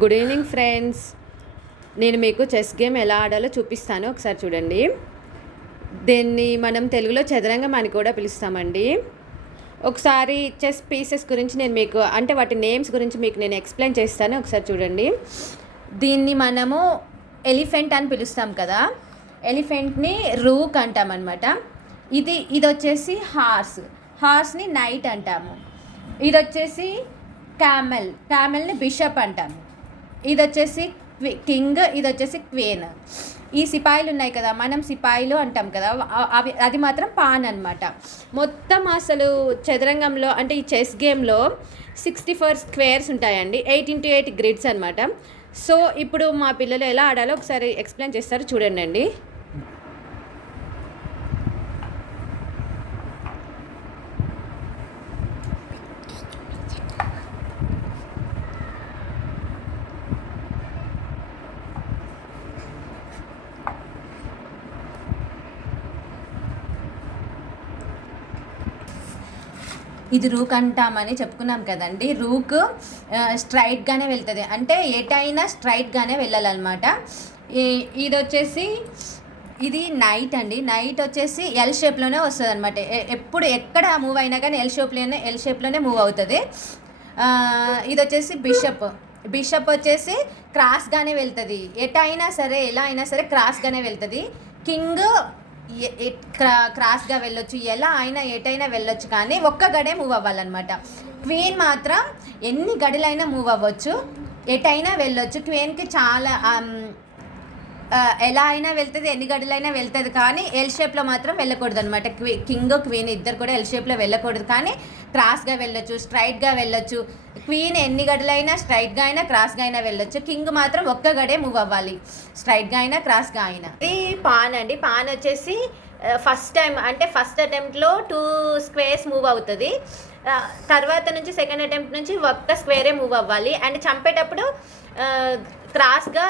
Good evening friends. నేను మీకు chess game ఎలా ఆడాలో చూపిస్తాను, ఒకసారి చూడండి. దీన్ని మనం తెలుగులో చదరంగం అని కూడా పిలుస్తామండి. ఒకసారి చెస్ పీసెస్ గురించి నేను మీకు అంటే వాటి నేమ్స్ గురించి మీకు నేను ఎక్స్ప్లెయిన్ చేస్తాను, ఒకసారి చూడండి. దీన్ని మనము ఎలిఫెంట్ అని పిలుస్తాం కదా, ఎలిఫెంట్ని రూక్ అంటామన్నమాట. ఇది వచ్చేసి హార్స్ని నైట్ అంటాము. ఇది వచ్చేసి క్యామెల్ని బిషప్ అంటాము. ఇది వచ్చేసి కింగ్, ఇది వచ్చేసి క్వీన్. ఈ సిపాయిలు ఉన్నాయి కదా, మనం సిపాయిలు అంటాం కదా, అది మాత్రం పాన్ అనమాట. మొత్తం అసలు చదరంగంలో అంటే ఈ చెస్ గేమ్లో 64 స్క్వేర్స్ ఉంటాయండి, 8x8 గ్రిడ్స్ అనమాట. సో ఇప్పుడు మా పిల్లలు ఎలా ఆడాలో ఒకసారి ఎక్స్ప్లెయిన్ చేస్తారు, చూడండి. ఇది రూక్ అంటామని చెప్పుకున్నాం కదండి. రూక్ స్ట్రైట్గానే వెళ్తుంది, అంటే ఎటైనా స్ట్రైట్గానే వెళ్ళాలన్నమాట. ఇది నైట్ అండి. నైట్ వచ్చేసి ఎల్ షేప్లోనే వస్తుంది అనమాట. ఎప్పుడు ఎక్కడ మూవ్ అయినా కానీ ఎల్ షేప్లోనే మూవ్ అవుతుంది. ఇది వచ్చేసి బిషప్ వచ్చేసి క్రాస్గానే వెళ్తుంది, ఎటైనా సరే ఎలా అయినా సరే క్రాస్గానే వెళ్తుంది. కింగ్ క్రాస్గా వెళ్ళొచ్చు, ఎలా అయినా ఎటైనా వెళ్ళొచ్చు, కానీ ఒక్క గడే మూవ్ అవ్వాలన్నమాట. క్వీన్ మాత్రం ఎన్ని గడిలైనా మూవ్ అవ్వచ్చు, ఎటైనా వెళ్ళొచ్చు. క్వీన్కి చాలా ఎలా అయినా వెళ్తుంది, ఎన్ని గడిలైనా వెళ్తుంది, కానీ ఎల్ షేప్లో మాత్రం వెళ్ళకూడదు అనమాట. కింగ్ క్వీన్ ఇద్దరు కూడా ఎల్ షేప్లో వెళ్ళకూడదు, కానీ క్రాస్గా వెళ్ళొచ్చు, స్ట్రైట్గా వెళ్ళొచ్చు. క్వీన్ ఎన్ని గడులైనా స్ట్రైట్గా అయినా క్రాస్గా అయినా వెళ్ళొచ్చు. కింగ్ మాత్రం ఒక్క గడే మూవ్ అవ్వాలి, స్ట్రైట్గా అయినా క్రాస్గా అయినా. ఇది పాన్ అండి. పాన్ వచ్చేసి ఫస్ట్ అటెంప్ట్లో 2 స్క్వేర్స్ మూవ్ అవుతుంది. తర్వాత నుంచి సెకండ్ అటెంప్ట్ నుంచి ఒక్క స్క్వేరే మూవ్ అవ్వాలి. అండ్ చంపేటప్పుడు క్రాస్గా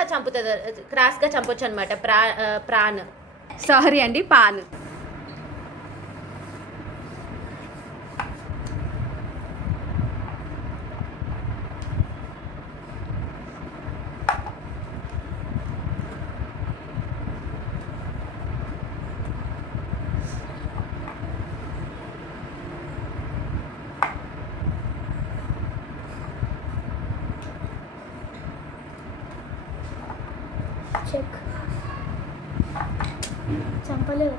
చంపొచ్చు అనమాట. పాన్. చెక్ చంపలేదు.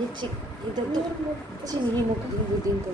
ఇచ్చి ఇదొద్దు చి నీ ముఖం దీంతో